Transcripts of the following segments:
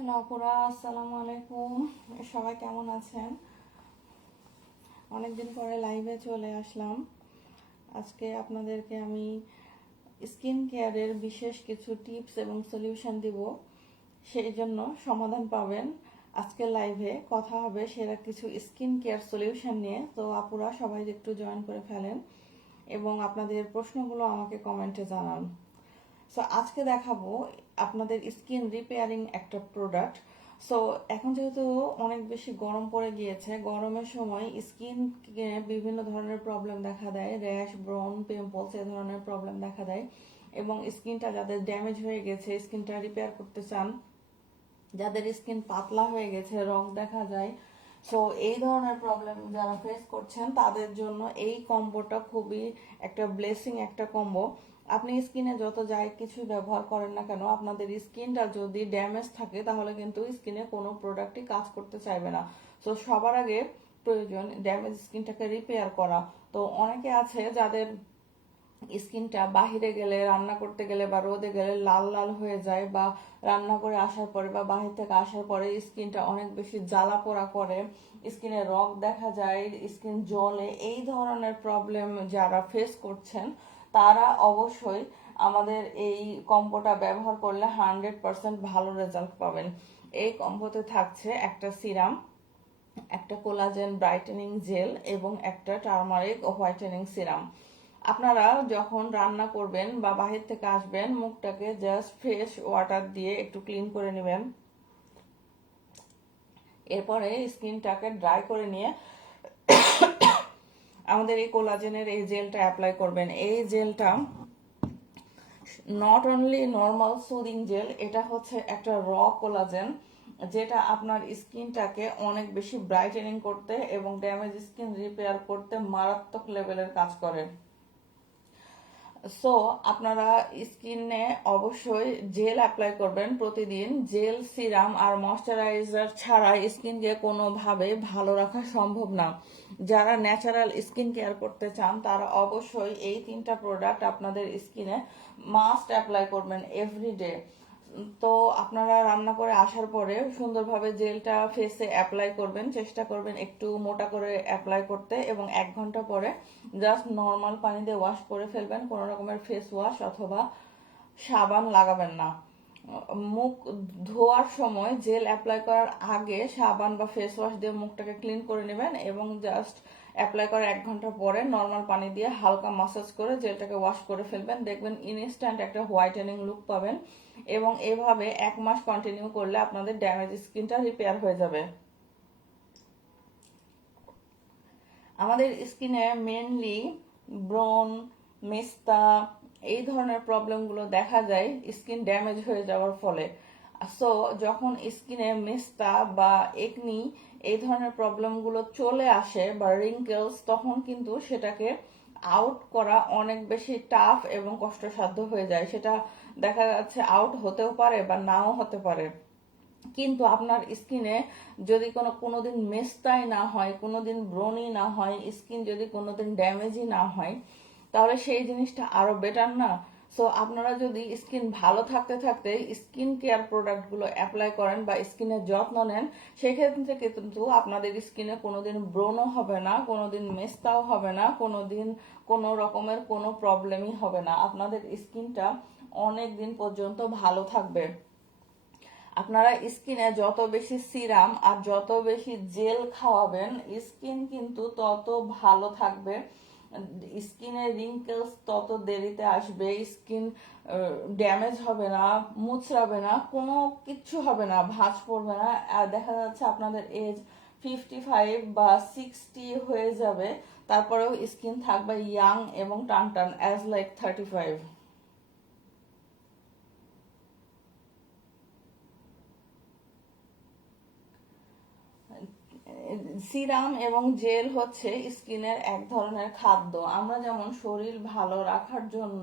Hello আপুরা, আসসালামু আলাইকুম। সবাই কেমন আছেন? অনেকদিন পরে লাইভে চলে আসলাম। আজকে আপনাদেরকে আমি স্কিন কেয়ারের বিশেষ কিছু টিপস এবং সলিউশন দিব। সেই জন্য সমাধান পাবেন আজকে লাইভে। কথা হবে সেরা কিছু স্কিন কেয়ার সলিউশন নিয়ে। তো আপুরা সবাই একটু জয়েন করে ফেলেন এবং আপনাদের প্রশ্নগুলো আমাকে কমেন্টে জানান। সো আজকে দেখাবো আপনাদের স্কিন রিপেয়ারিং একটা প্রোডাক্ট। সো এখন যেহেতু অনেক বেশি গরম পড়ে গিয়েছে, গরমের সময় স্কিন বিভিন্ন ধরনের প্রবলেম দেখা দেয়, র্যাশ, ব্রন, পিম্পলস এ ধরনের প্রবলেম দেখা দেয়। এবং স্কিনটা যাদের ড্যামেজ হয়ে গেছে, স্কিনটা রিপেয়ার করতে চান, যাদের স্কিন পাতলা হয়ে গেছে, রং দেখা যায়, সো এই ধরনের প্রবলেম যারা ফেস করছেন তাদের জন্য এই কম্বোটা খুবই একটা ব্লেসিং একটা কম্বো। আপনি স্কিনে যত যাই কিছু ব্যবহার করেন না কেন, আপনাদের স্কিনটা যদি ড্যামেজ থাকে তাহলে কিন্তু স্কিনে কোনো প্রোডাক্টই কাজ করতে চাইবে না। তো সবার আগে প্রয়োজন ড্যামেজ স্কিনটাকে রিপেয়ার করা। তো অনেকে আছে যাদের স্কিনটা বাহিরে গেলে, রান্না করতে গেলে বা রোদে গেলে লাল লাল হয়ে যায়, বা রান্না করে আসার পরে বা বাহির থেকে আসার পরে স্কিনটা অনেক বেশি জ্বালা পোড়া করে, স্কিনে রগ দেখা যায়, স্কিন জ্বলে। এই ধরনের প্রবলেম যারা ফেস করছেন তারা অবশ্যই আমাদের এই কম্বোটা ব্যবহার করলে 100% ভালো রেজাল্ট পাবেন। এই কম্বোতে থাকছে একটা সিরাম, একটা কোলাজেন ব্রাইটেনিং জেল এবং একটা টার্মারিক হোয়াইটেনিং সিরাম। আপনারা যখন রান্না করবেন বা বাহির থেকে আসবেন, মুখটাকে জাস্ট ফ্রেশ ওয়াটার দিয়ে একটু ক্লিন করে নেবেন। এরপরে স্কিনটাকে ড্রাই করে নিয়ে আমাদের এই কোলাজেনের এই জেলটা অ্যাপ্লাই করবেন। এই জেলটা not only normal soothing jail, এটা হচ্ছে একটা র কোলাজেন, যেটা আপনার স্কিনটাকে অনেক বেশি ব্রাইটেনিং করতে এবং ড্যামেজ স্কিন রিপেয়ার করতে মারাত্মক লেভেলের কাজ করে। সো আপনারা স্কিনে অবশ্যই জেল অ্যাপ্লাই করবেন প্রতিদিন। জেল, সিরাম আর ময়শ্চারাইজার ছাড়া স্কিনকে কোনোভাবে ভালো রাখা সম্ভব না। যারা ন্যাচারাল স্কিন কেয়ার করতে চান তারা অবশ্যই এই তিনটা প্রোডাক্ট আপনাদের স্কিনে মাস্ট অ্যাপ্লাই করবেন এভরিডে। তো আপনারা রান্না করে আসার পরে সুন্দরভাবে জেলটা ফেসে অ্যাপ্লাই করবেন, চেষ্টা করবেন একটু মোটা করে অ্যাপ্লাই করতে, এবং 1 ঘন্টা পরে জাস্ট নর্মাল পানি দিয়ে ওয়াশ করে ফেলবেন। কোনো রকমের ফেস ওয়াশ অথবা সাবান লাগাবেন না। মুখ ধোয়ার সময় জেল অ্যাপ্লাই করার আগে সাবান বা ফেস ওয়াশ দিয়ে মুখটাকে ক্লিন করে নেবেন এবং জাস্ট অ্যাপ্লাই করার 1 ঘন্টা পরে নর্মাল পানি দিয়ে হালকা মাসাজ করে জেলটাকে ওয়াশ করে ফেলবেন। দেখবেন ইনস্ট্যান্ট একটা হোয়াইটেনিং লুক পাবেন এবং এভাবে 1 মাস কন্টিনিউ করলে আপনাদের ড্যামেজ স্কিনটা রিপেয়ার হয়ে যাবে। আমাদের স্কিনে মেনলি ব্রন, মেস্তা এই ধরনের প্রবলেমগুলো দেখা যায় স্কিন ড্যামেজ হয়ে যাওয়ার ফলে। সো যখন স্কিনে মেস্তা বা একনি এই ধরনের প্রবলেমগুলো চলে আসে বা রিঙ্কেলস, তখন কিন্তু সেটাকে আউট করা অনেক বেশি টাফ এবং কষ্টসাধ্য হয়ে যায়। সেটা দেখা যাচ্ছে আউট হতেও পারে বা নাও হতে পারে। কিন্তু আপনার স্কিনে যদি কোনোদিন মেস্তাই না হয়, কোনোদিন ব্রণই না হয়, স্কিন যদি কোনোদিন ড্যামেজই না হয়, তাহলে সেই জিনিসটা আরো বেটার না? সো আপনারা যদি স্কিন ভালো থাকতে থাকতে স্কিন কেয়ার প্রোডাক্টগুলো অ্যাপ্লাই করেন বা স্কিনের যত্ন নেন, সেক্ষেত্রে কিন্তু আপনাদের স্কিনে কোনোদিন ব্রণও হবে না, কোনোদিন মেস্তাও হবে না, কোনোদিন কোনো রকমের কোনো প্রবলেমই হবে না। আপনাদের স্কিনটা অনেক দিন পর্যন্ত ভালো থাকবে। আপনারা স্কিনে যত বেশি সিরাম আর যত বেশি জেল খাওয়াবেন, স্কিন কিন্তু তত ভালো থাকবে। স্কিনের রিঙ্কেলস তত দেরিতে আসবে, স্কিন ড্যামেজ হবে না, মুচড়াবে না, কোনো কিচ্ছু হবে না, ভাঁজ পড়বে না। আর দেখা যাচ্ছে আপনাদের এজ 55 বা 60 হয়ে যাবে, তারপরেও স্কিন থাকবে ইয়াং এবং টান টান অ্যাজ লাইক 35। সিরাম এবং জেল হচ্ছে স্কিনের এক ধরনের খাদ্য। আমরা যেমন শরীর ভালো রাখার জন্য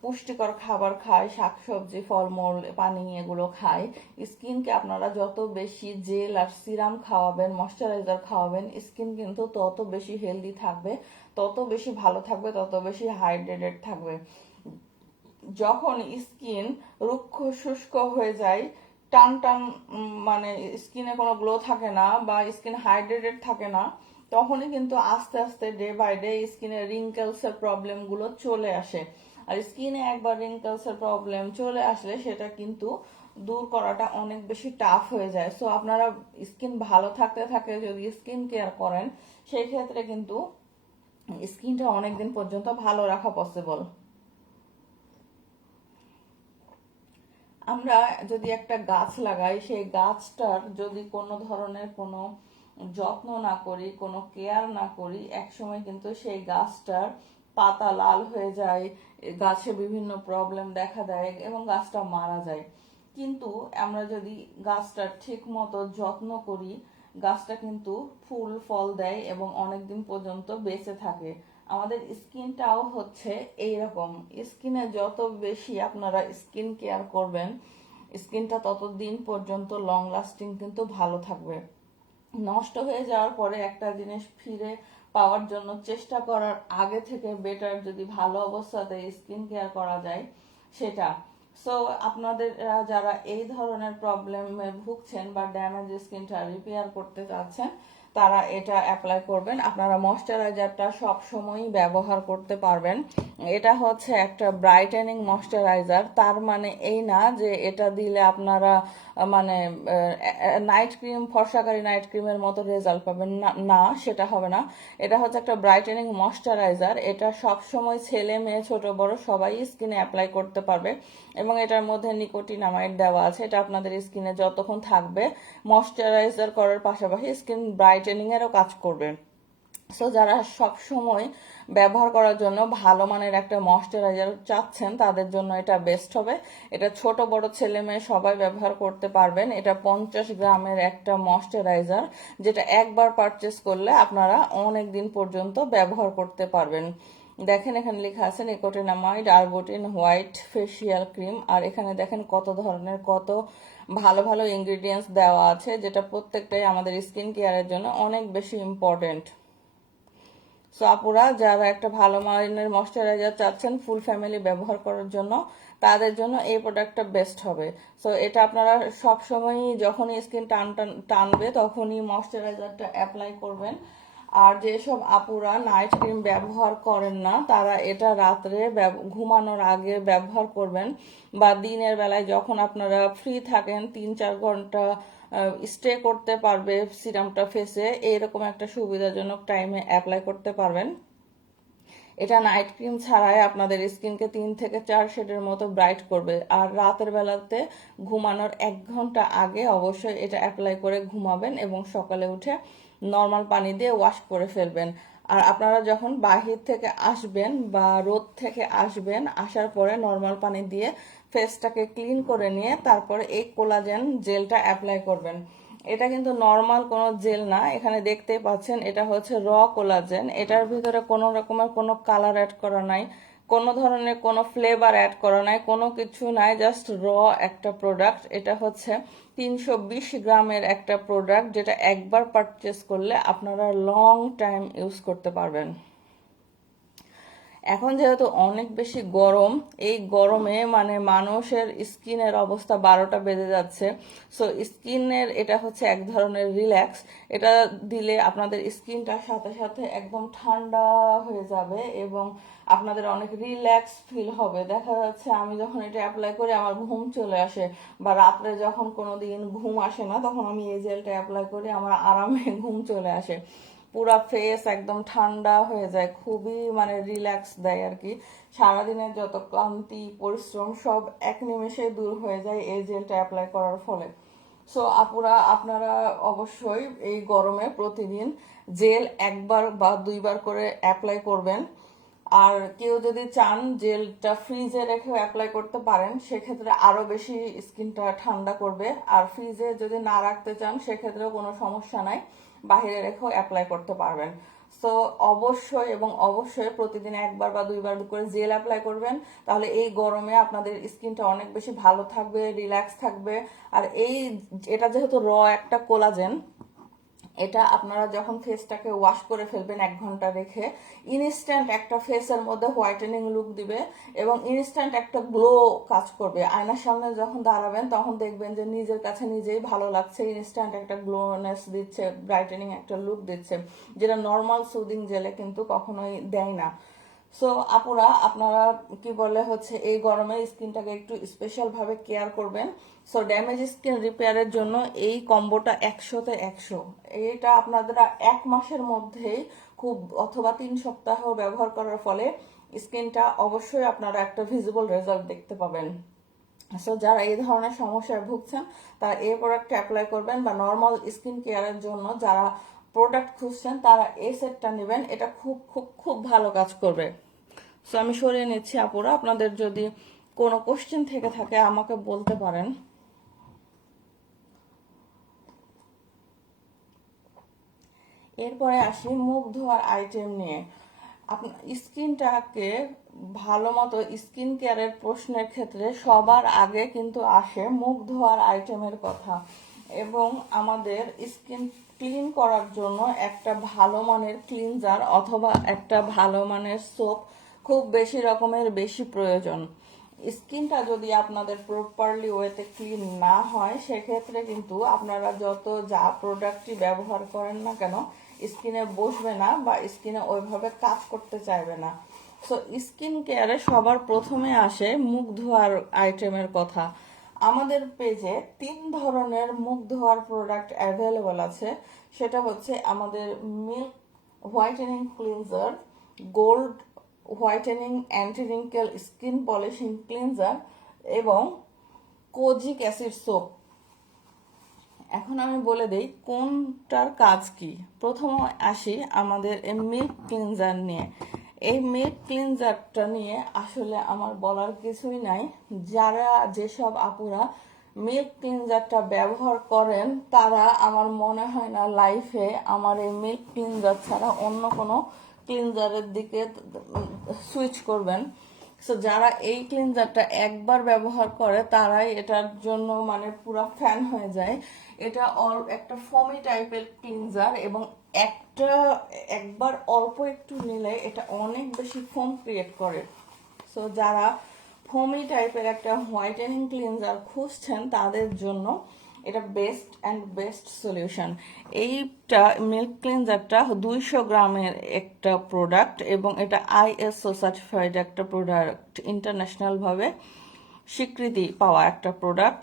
পুষ্টিকর খাবার খাই, শাকসবজি, ফলমূল, পানি এগুলো খাই, স্কিনকে আপনারা যত বেশি জেল আর সিরাম খাওয়াবেন, ময়শ্চারাইজার খাওয়াবেন, স্কিন কিন্তু তত বেশি হেলদি থাকবে, তত বেশি ভালো থাকবে, তত বেশি হাইড্রেটেড থাকবে। যখন স্কিন রুক্ষ শুষ্ক হয়ে যায়, টান টান মানে স্কিনে কোনো গ্লো থাকে না বা স্কিন হাইড্রেটেড থাকে না, তখনই কিন্তু আস্তে আস্তে ডে বাই ডে স্কিনে রিঙ্কেলসের প্রবলেমগুলো চলে আসে। আর স্কিনে একবার রিঙ্কেলসের প্রবলেম চলে আসলে সেটা কিন্তু দূর করাটা অনেক বেশি টাফ হয়ে যায়। সো আপনারা স্কিন ভালো থাকতে থাকতে যদি স্কিন কেয়ার করেন, সেই ক্ষেত্রে কিন্তু স্কিনটা অনেকদিন পর্যন্ত ভালো রাখা পসিবল। আমরা যদি একটা গাছ লাগাই, সেই গাছটার যদি কোনো ধরনের কোনো যত্ন না করি, কোনো কেয়ার না করি, একসময় কিন্তু সেই গাছটার পাতা লাল হয়ে যায়, গাছে বিভিন্ন প্রবলেম দেখা দেয় এবং গাছটা মারা যায়। কিন্তু আমরা যদি গাছটার ঠিক মতো যত্ন করি, গাছটা কিন্তু ফুল ফল দেয় এবং অনেকদিন পর্যন্ত বেঁচে থাকে। আমাদের স্কিনটাও হচ্ছে এইরকম, স্কিনে যত বেশি আপনারা স্কিন কেয়ার করবেন, স্কিনটা তত দিন পর্যন্ত লং লাস্টিং কিন্তু ভালো থাকবে। নষ্ট হয়ে যাওয়ার পরে একটা জিনিস ফিরে পাওয়ার জন্য চেষ্টা করার আগে থেকে বেটার যদি ভালো অবস্থাতে স্কিন কেয়ার করা যায় সেটা। সো আপনাদের যারা এই ধরনের প্রবলেমে ভুগছেন বা ড্যামেজ স্কিনটা রিপেয়ার করতে চাচ্ছেন, তারা এটা অ্যাপ্লাই করবেন। আপনারা ময়শ্চারাইজারটা সব সময়ই ব্যবহার করতে পারবেন। এটা হচ্ছে একটা ব্রাইটেনিং ময়শ্চারাইজার, তার মানে এই না যে এটা দিলে আপনারা মানে নাইট ক্রিম, ফর্সাকারী নাইট ক্রিমের মতো রেজাল্ট পাবেন না, না সেটা হবে না। এটা হচ্ছে একটা ব্রাইটেনিং ময়শ্চারাইজার, এটা সব সময় ছেলে মেয়ে ছোট বড় সবাই স্কিনে অ্যাপ্লাই করতে পারবে এবং এটার মধ্যে নিকোটিনামাইড দেওয়া আছে। এটা আপনাদের স্কিনে যতক্ষণ থাকবে ময়শ্চারাইজার করার পাশাপাশি স্কিন ব্রাইটেনিং এরও কাজ করবে। সো যারা সব সময় ব্যবহার করার জন্য ভালো মানের একটা ময়শ্চারাইজার চাচ্ছেন, তাদের জন্য এটা বেস্ট হবে। এটা ছোট বড় ছেলে মেয়ে সবাই ব্যবহার করতে পারবেন। এটা 50 গ্রামের একটা ময়শ্চারাইজার, যেটা একবার পারচেস করলে আপনারা অনেক দিন পর্যন্ত ব্যবহার করতে পারবেন। দেখেন এখানে লেখা আছে nicotinamide arbutin white facial cream, আর এখানে দেখেন কত ধরনের কত ভালো ভালো ইনগ্রিডিয়েন্টস দেওয়া আছে, যেটা প্রত্যেকটাই আমাদের স্কিন কেয়ারের জন্য অনেক বেশি ইম্পর্টেন্ট। সো আপুরা যারা একটা ভালো মানের ময়শ্চারাইজার চাচ্ছেন ফুল ফ্যামিলি ব্যবহার করার জন্য, তাদের জন্য এই প্রোডাক্টটা বেস্ট হবে। সো এটা আপনারা সব সময়ই যখনই স্কিন টানবে তখনই ময়শ্চারাইজারটা অ্যাপ্লাই করবেন। আর যেসব আপুরা নাইট ক্রিম ব্যবহার করেন না, তারা এটা রাত্রে ঘুমানোর আগে ব্যবহার করবেন, বা দিনের বেলায় যখন আপনারা ফ্রি থাকেন 3-4 ঘন্টা স্টে করতে পারবে সিরামটা ফেসে, এইরকম একটা সুবিধাজনক টাইমে অ্যাপ্লাই করতে পারবেন। এটা নাইট ক্রিম ছাড়াই আপনাদের স্কিনকে 3 থেকে 4 শেডের মতো ব্রাইট করবে। আর রাতের বেলাতে ঘুমানোর 1 ঘন্টা আগে অবশ্যই এটা অ্যাপ্লাই করে ঘুমাবেন এবং সকালে উঠে নর্মাল পানি দিয়ে ওয়াশ করে ফেলবেন। আর আপনারা যখন বাহির থেকে আসবেন বা রোদ থেকে আসবেন, আসার পরে নর্মাল পানি দিয়ে ফেসটাকে ক্লিন করে নিয়ে তারপরে এই কোলাজেন জেলটা অ্যাপ্লাই করবেন। এটা কিন্তু নর্মাল কোনো জেল না, এখানে দেখতেই পাচ্ছেন এটা হচ্ছে র কোলাজেন। এটার ভিতরে কোনো রকমের কোনো কালার অ্যাড করা নাই, কোনো ধরনের কোনো ফ্লেভার অ্যাড করা নাই, কোনো কিছু নাই, জাস্ট র একটা প্রোডাক্ট। এটা হচ্ছে 320 গ্রামের একটা প্রোডাক্ট, যেটা একবার পারচেস করলে আপনারা লং টাইম ইউজ করতে পারবেন। এখন যেহেতু অনেক বেশি গরম, এই গরমে মানে মানুষের স্কিনের অবস্থা 12টা বেজে যাচ্ছে। সো স্কিনের এটা হচ্ছে এক ধরনের রিল্যাক্স, এটা দিলে আপনাদের স্কিনটার সাথে সাথে একদম ঠান্ডা হয়ে যাবে এবং আপনাদের অনেক রিল্যাক্স ফিল হবে। দেখা যাচ্ছে আমি যখন এটা অ্যাপ্লাই করি আমার ঘুম চলে আসে, বা রাত্রে যখন কোনো দিন ঘুম আসে না তখন আমি এই জেলটা অ্যাপ্লাই করি, আমার আরামে ঘুম চলে আসে, পুরা ফেস একদম ঠান্ডা হয়ে যায়, খুবই মানে রিল্যাক্স দেয় আর কি। সারাদিনের যত ক্লান্তি পরিশ্রম সব এক নিমেষে দূর হয়ে যায় এই জেলটা অ্যাপ্লাই করার ফলে। সো আপুরা আপনারা অবশ্যই এই গরমে প্রতিদিন জেল 1 বা 2 বার করে অ্যাপ্লাই করবেন। আর কেউ যদি চান জেলটা ফ্রিজে রেখেও অ্যাপ্লাই করতে পারেন, সেক্ষেত্রে আরো বেশি স্কিনটা ঠান্ডা করবে। আর ফ্রিজে যদি না রাখতে চান সেক্ষেত্রেও কোনো সমস্যা নাই, বাইরে রেখেও অ্যাপ্লাই করতে পারবেন। সো অবশ্যই এবং অবশ্যই প্রতিদিন 1 বা 2 বার করে জেল অ্যাপ্লাই করবেন, তাহলে এই গরমে আপনাদের স্কিনটা অনেক বেশি ভালো থাকবে, রিল্যাক্স থাকবে। আর এটা যেহেতু র একটা কোলাজেন, এটা আপনারা যখন ফেসটাকে ওয়াশ করে ফেলবেন 1 ঘন্টা রেখে, ইনস্ট্যান্ট একটা ফেসের মধ্যে হোয়াইটেনিং লুক দিবে এবং ইনস্ট্যান্ট একটা গ্লো কাজ করবে। আয়নার সামনে যখন দাঁড়াবেন তখন দেখবেন যে নিজের কাছে নিজেই ভালো লাগছে, ইনস্ট্যান্ট একটা গ্লোনেস দিচ্ছে, ব্রাইটেনিং একটা লুক দিচ্ছে, যেটা নর্মাল সুদিং জেলে কিন্তু কখনোই দেয় না। সো আপুরা, আপনারা কি বলে হচ্ছে এই গরমে স্কিনটাকে একটু স্পেশাল ভাবে কেয়ার করবেন। সো ড্যামেজ স্কিন রিপেয়ারের জন্য এই কম্বোটা 100-তে 100। এটা আপনারা 1 মাসের মধ্যেই খুব, অথবা 3 সপ্তাহ ব্যবহার করার ফলে স্কিনটা অবশ্যই আপনারা একটা ভিজিবল রেজাল্ট দেখতে পাবেন। সো যারা এই ধরনের সমস্যায় ভুগছেন তারা এই প্রোডাক্টটা অ্যাপ্লাই করবেন, বা নর্মাল স্কিন কেয়ারের জন্য যারা প্রোডাক্ট খুঁজছেন তারা এই সেটটা নেবেন। এটা খুব খুব খুব ভালো কাজ করবে। সো আমি সরিয়ে নিচ্ছি আপুরা, আপনাদের যদি কোনো কোশ্চেন থেকে থাকে আমাকে বলতে পারেন। এরপরে আসি মুখ ধোয়ার আইটেম নিয়ে। আপনার স্কিনটাকে ভালো মতো স্কিন কেয়ারের প্রশ্নের ক্ষেত্রে সবার আগে কিন্তু আসে মুখ ধোয়ার আইটেমের কথা। এবং আমাদের স্কিন ক্লিন করার জন্য একটা ভালো মানের ক্লিনজার অথবা একটা ভালো মানের সোপ খুব বেশি প্রয়োজন। স্কিনটা যদি আপনাদের প্রপারলি ওয়েতে ক্লিন না হয় সেক্ষেত্রে কিন্তু আপনারা যত যা প্রোডাক্টই ব্যবহার করেন না কেন স্কিনে বসবে না বা স্কিনে ওইভাবে কাজ করতে চাইবে না। সো স্কিন কেয়ারে সবার প্রথমে আসে মুখ ধোয়ার আইটেমের কথা। আমাদের পেজে 3 ধরনের মুখ ধোয়ার প্রোডাক্ট অ্যাভেলেবল আছে। সেটা হচ্ছে আমাদের milk whitening cleanser, gold whitening anti wrinkle skin polishing cleanser এবং কোজিক অ্যাসিড সোপ। এখন আমি বলে দেই কোনটার কাজ কি। প্রথমে আসি আমাদের এই মিল্ক ক্লিনজার নিয়ে। এই মিল্ক ক্লিনজারটা নিয়ে আসলে আমার বলার কিছুই নাই। যারা যেসব আপুরা মিল্ক ক্লিনজারটা ব্যবহার করেন তারা আমার মনে হয় না লাইফে আমার এই মিল্ক ক্লিনজার ছাড়া অন্য কোনো ক্লিনজারের দিকে সুইচ করবেন। সো যারা এই ক্লিনজারটা একবার ব্যবহার করে তারাই এটার জন্য মানে পুরো ফ্যান হয়ে যায়। এটা একটা ফোমি টাইপের ক্লিনজার এবং একবার অল্প একটু নিলে এটা অনেক বেশি ফোম ক্রিয়েট করে। সো যারা ফোমি টাইপের একটা হোয়াইটেনিং ক্লিনজার খুঁজছেন তাদের জন্য এটা বেস্ট সলিউশন। এইটা মিল্ক ক্লিনজারটা 200 গ্রামের একটা প্রোডাক্ট এবং এটা ISO সার্টিফাইড একটা প্রোডাক্ট, ইন্টারন্যাশনাল ভাবে স্বীকৃতি পাওয়া একটা প্রোডাক্ট।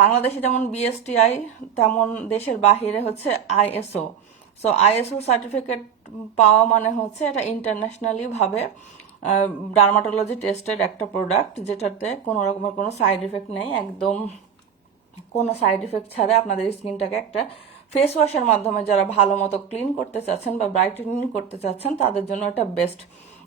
বাংলাদেশে যেমন BSTI তেমন দেশের বাহিরে হচ্ছে ISO। সো ISO সার্টিফিকেট পাওয়া মানে হচ্ছে এটা ইন্টারন্যাশনালি ভাবে ডার্মাটোলজি টেস্টেড একটা প্রোডাক্ট, যেটাতে কোনো রকমের কোনো সাইড এফেক্ট নেই। একদম কোনো সাইড এফেক্ট ছাড়া আপনাদের স্কিনটাকে একটা ফেস ওয়াশের মাধ্যমে যারা ভালো মতো ক্লিন করতে চাচ্ছেন বা ব্রাইটেনিং করতে চাচ্ছেন তাদের জন্য এটা বেস্ট।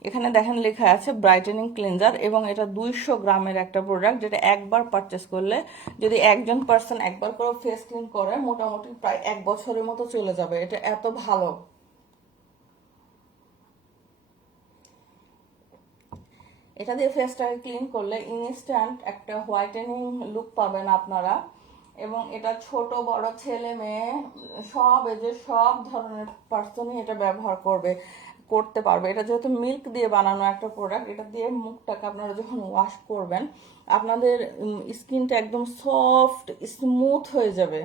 এখানে দেখেন লেখা আছে ব্রাইটেনিং ক্লিনজার এবং এটা 200 গ্রামের একটা প্রোডাক্ট, যেটা একবার পারচেস করলে যদি একজন পার্সন একবার করে ফেস ক্লিন করে মোটামুটি প্রায় 1 বছরের মতো চলে যাবে। এটা এত ভালো। এটা দিয়ে ফেসটাকে ক্লিন করলে ইনস্ট্যান্ট একটা হোয়াইটেনিং লুক পাবেন আপনারা। এবং এটা ছোট বড় ছেলে মেয়ে সব এজের সব ধরনের পার্সনই এটা ব্যবহার করতে পারবে। এটা যেহেতু মিল্ক দিয়ে বানানো একটা প্রোডাক্ট, এটা দিয়ে মুখটাকে আপনারা যখন ওয়াশ করবেন আপনাদের স্কিনটা একদম সফট স্মুথ হয়ে যাবে।